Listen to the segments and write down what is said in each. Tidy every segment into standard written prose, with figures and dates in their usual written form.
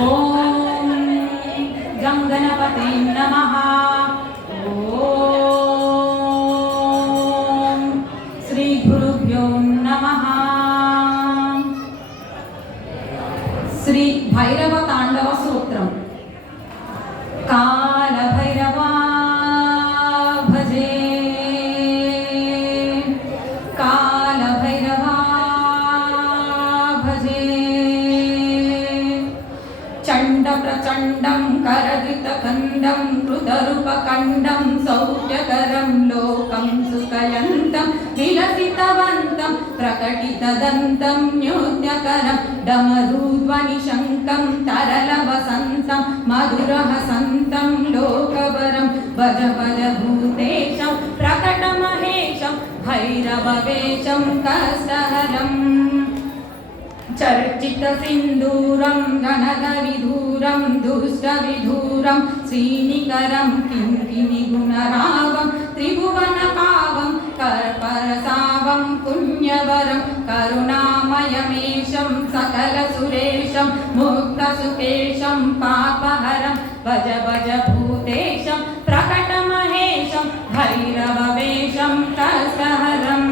ఓం గం గణపతే నమః. ఓం శ్రీ గురుభ్యో నమః. శ్రీ భైరవ తాండవ సూత్రం. కాల భైరవా భజే, కాల భైరవా భజే. చండ ప్రచండం కరగితకండం కృతరూపకండం సౌఖ్యకరం లోకం సుఖయంతం విలసితవంతం ప్రకటితదంతం న్యూన్యకరం డమరూధ్వని శంకం తరల వసంతం మధురహసంతం లోకవరం భజ భజ భూతేశం ప్రకటమహేశం భైరవవేశం కష్టహరం. చర్చిత సింధూరం గణధవిధూరం దుష్టవిధూరం శ్రీనికరం కింకిని గుణరాగం త్రిభువన పావం కర్పరసావం పుణ్యవరం కరుణామయమేశం సకల సురేశం ముక్తసుకేశం పాపహరం భజ భజ భూతేశం ప్రకటమహేశం భైరవవేశం కష్టహరం.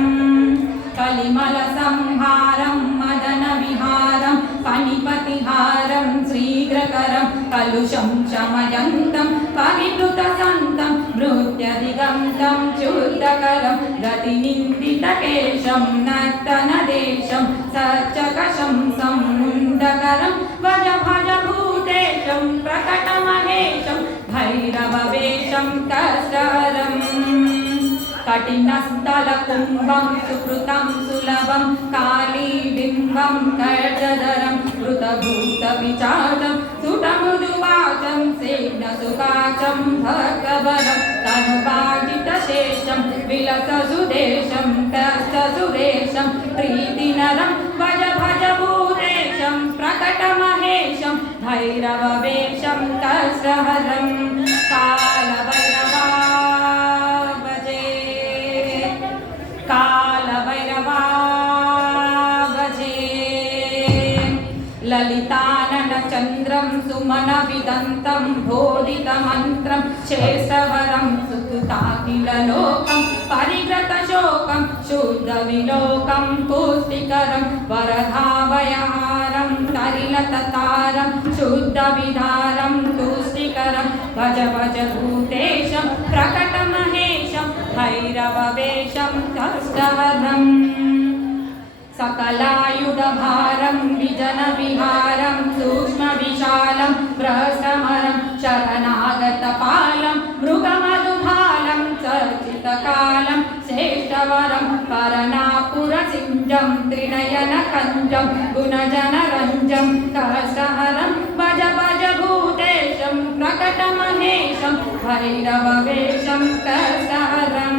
కలిమల సంహారం మదన విహారం పనిపతిహారం శ్రీగ్రకరం కలుషం శమయంతం పరివృత సంతం మృత్యదిగంతం శుద్ధకరం గతి నిందితకేశం నర్తనదేశం సచ్చకశం సముండకరం భజ భజ భూతేశం ప్రకటమహేశం భైరవవేశం కష్టహరం. కఠినస్థల కుంభం సుకృతం సులభం కాళీబింబం కర్జధరం కృతభూత విచారం సుటముదువాచం సేన సుకాచం భగవరం తనుపాజిత శేషం విలస సుదేశం కష్టసురేశం ప్రీతినరం భజ భజ భూతేశం ప్రకటమహేశం భైరవవేశం కష్టహరం. కాల భైరవా కాల భైరవా భజే. లలితానన చంద్రం సుమన విదంతం బోధిత మంత్రం శేషవరం సుకుతాకిల లోకం పరిగ్రత శోకం శుద్ధ విలోకం పుష్టికరం వరధాభయహారం తరిలతారం శుద్ధ విధారం పుష్టికరం భజ భజ భూతేశం ప్రకటమహేశం భైరవవేశం కష్టహరం. సకలాయుధభారం విజన విహారం సూక్ష్మ విశాలం భ్రష్టమరం శరణాగత పాలం మృగమధుభాలం చర్చితకాలం శ్రేష్టవరం పరనాపురసింజం త్రినయన కంజం గుణజనరంజం కష్టహరం భజ భజ భూతేశం ప్రకటమహేశం భైరవవేశం కష్టహరం.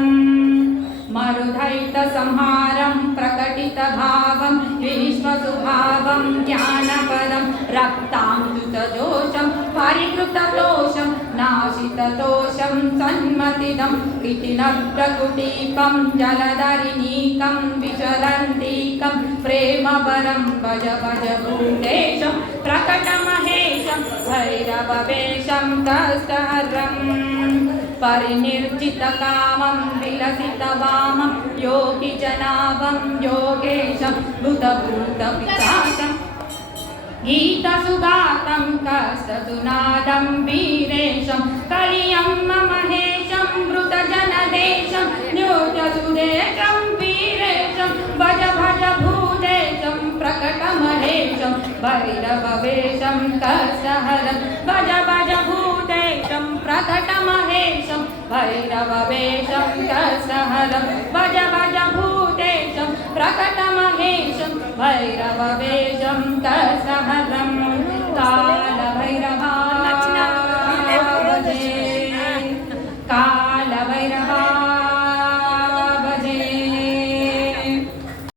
మరుధైత సంహారం ప్రకటిత భావం విశ్వసుభావం జ్ఞానపరం రక్తాంజుత దోషం పరికృత దోషం నాశిత దోషం సన్మతిదం కృతినప్రకుటీపం జలధరిణీకం విచరంతీకం ప్రేమవరం భజ భజ భూతేశం ప్రకటమహేశం భైరవవేశం కష్టహరం. పరినిర్జిత కామం విలసిత వామం యోగి జనాభం యోగేశం భూతభూత పిశాచం గీత సుగాతం కష్టసునాదం వీరేశం కలియం మహేశం మృత జనదేశం న్యూజసుదేశం వీరేశం భజ భజ భూతేశం ప్రకటమహేశం భైరవవేశం కష్టహరం భజ భజ భూతేశం ప్రకటమహేశం భైరవవేశం కష్టహరం భజ భజ భూతేశం ప్రకటమహేశం భైరవవేశం కష్టహరం.